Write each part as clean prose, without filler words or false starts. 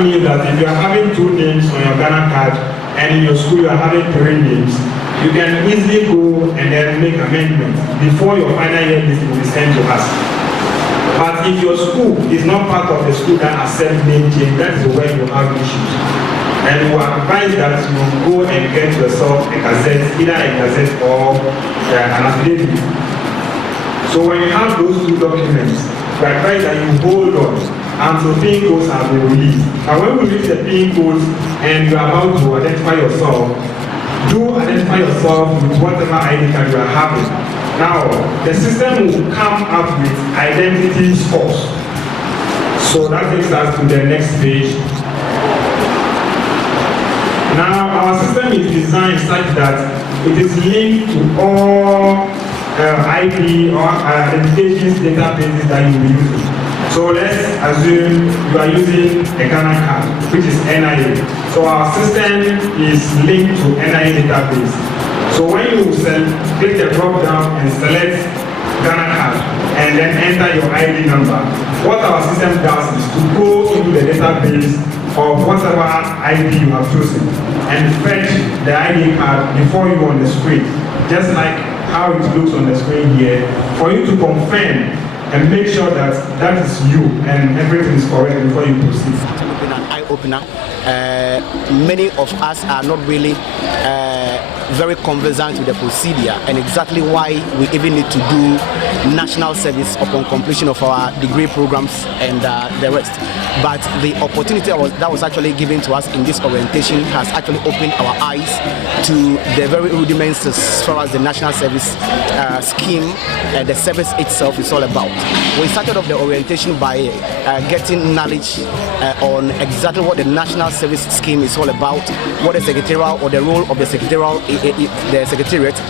That means that if you are having 2 names on your Ghana card and in your school you are having 3 names, you can easily go and then make amendments before your final year list will be sent to us. But if your school is not part of the school that accepts name change, that is where you have issues. And we advise that you go and get yourself a gazette, either a gazette or an affidavit. So when you have those 2 documents, we advise that you hold on until PIN codes have been released. And when we reach the PIN codes and you are about to identify yourself, do identify yourself with whatever ID card you are having. Now, the system will come up with identity scores. So that takes us to the next page. Now, our system is designed such that it is linked to all IP or identification databases that you will be using. So let's assume you are using a Ghana card, which is NIA. So our system is linked to NIA database. So when you click the drop down and select Ghana card and then enter your ID number, what our system does is to go into the database of whatever ID you have chosen and fetch the ID card before you on the screen, just like how it looks on the screen here, for you to confirm and make sure that that is you and everything is correct before you proceed. It's been an eye-opener. Many of us are not really very conversant with the procedure and exactly why we even need to do national service upon completion of our degree programs and the rest. But the opportunity that was actually given to us in this orientation has actually opened our eyes to the very rudiments as far as the national service scheme and the service itself is all about. We started off the orientation by getting knowledge on exactly what the national service scheme is all about, what the secretarial or the role of the secretariat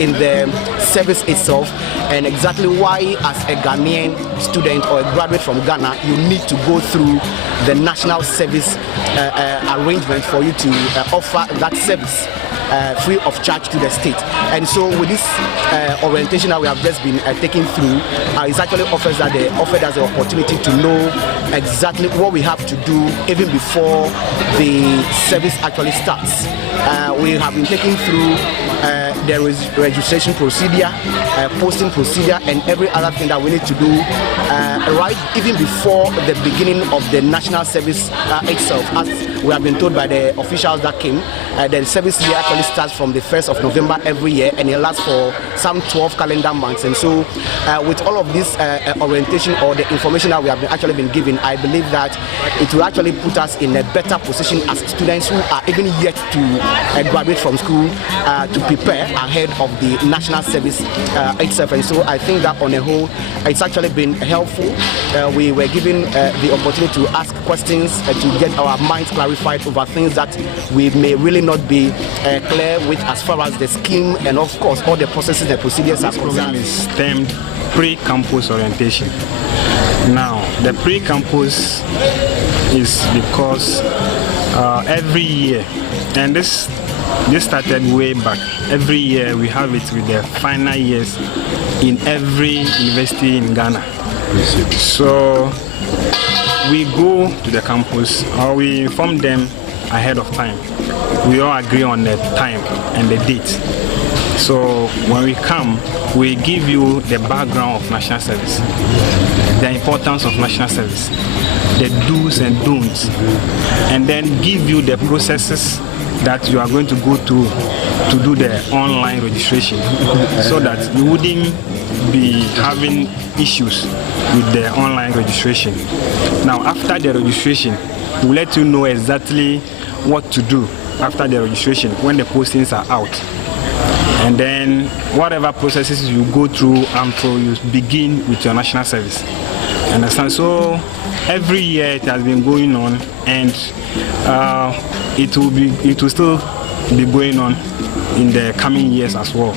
in the service itself, and exactly why as a Ghanaian student or a graduate from Ghana you need to go through the national service arrangement for you to offer that service free of charge to the state. And so with this orientation that we have just been taking through, it actually offered us the opportunity to know exactly what we have to do even before the service actually starts. We have been taking through the registration procedure, posting procedure, and every other thing that we need to do right even before the beginning of the national service itself. As we have been told by the officials that came, the service year actually starts from the 1st of November every year and it lasts for some 12 calendar months. And so with all of this orientation or the information that we have actually been given, I believe that it will actually put us in a better position as students who are even yet to graduate from school to prepare ahead of the national service itself. And so I think that on a whole it's actually been helpful. We were given the opportunity to ask questions to get our minds clarified over things that we may really not be clear with as far as the scheme and of course all the processes and procedures are concerned. This program is termed pre-campus orientation. Now the pre-campus is because every year, and this started way back, every year we have it with the final years in every university in Ghana. So we go to the campus or we inform them ahead of time. We all agree on the time and the date. So when we come, we give you the background of national service, the importance of national service, the do's and don'ts, and then give you the processes that you are going to go to do the online registration, so that you wouldn't be having issues with the online registration. Now after the registration, we'll let you know exactly what to do after the registration when the postings are out. And then whatever processes you go through until you begin with your national service. Understand? So every year it has been going on, and it will still be going on in the coming years as well.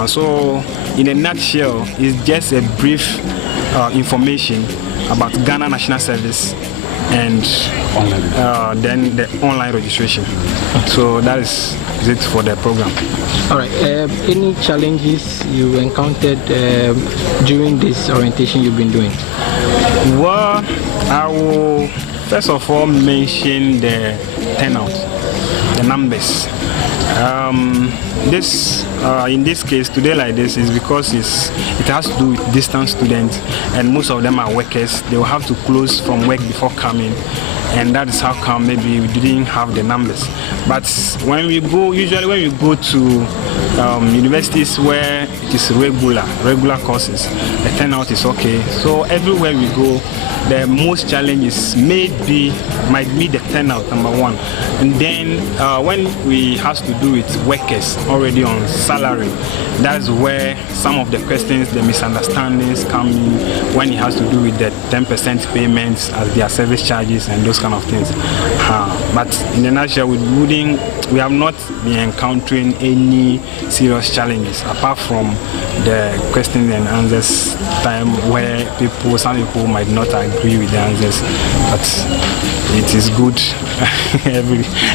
And so in a nutshell, it's just a brief information about Ghana National Service and then the online registration. So that is it for the program. All right. Any challenges you encountered during this orientation you've been doing? Well, I will first of all mention the turnout, the numbers. In this case, today like this is because it has to do with distance students, and most of them are workers. They will have to close from work before coming, and that is how come maybe we didn't have the numbers. But when we go to universities where it is regular courses, the turnout is okay. So everywhere we go, the most challenges might be the turnout, number one. And then when we have to do with workers already on salary, that's where some of the questions, the misunderstandings come in, when it has to do with the 10% payments as their service charges and those kind of things. But in a nutshell, we have not been encountering any serious challenges apart from the questions and answers time where some people might not agree with the answers, but it is good.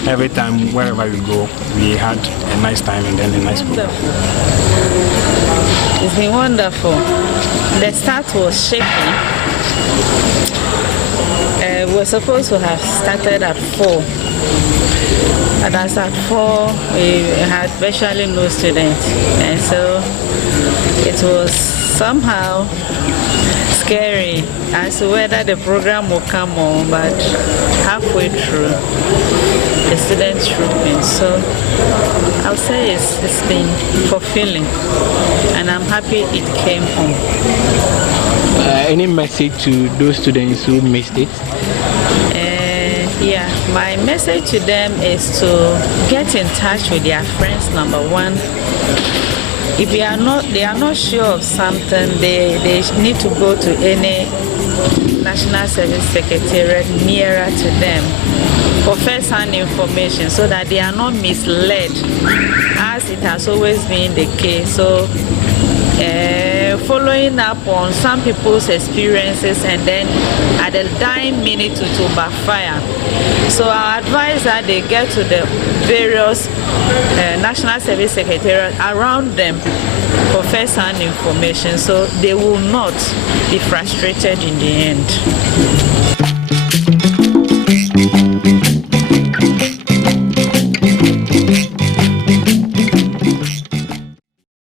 every time wherever we go, we had a nice time and then a nice program. It's been wonderful. The start was shaky. We were supposed to have started at 4. And as at 4, we had virtually no students. And so it was somehow scary as to whether the program will come on, but halfway through, the students trooped in. So I'll say it's been fulfilling, and I'm happy it came home. Any message to those students who missed it? Yeah, my message to them is to get in touch with their friends, number one. If they are not sure of something, they need to go to any National Service Secretariat nearer to them for first-hand information so that they are not misled, as it has always been the case. So following up on some people's experiences and then at the dying minute to backfire. So I advise that they get to the various National Service Secretariat around them for first-hand information so they will not be frustrated in the end.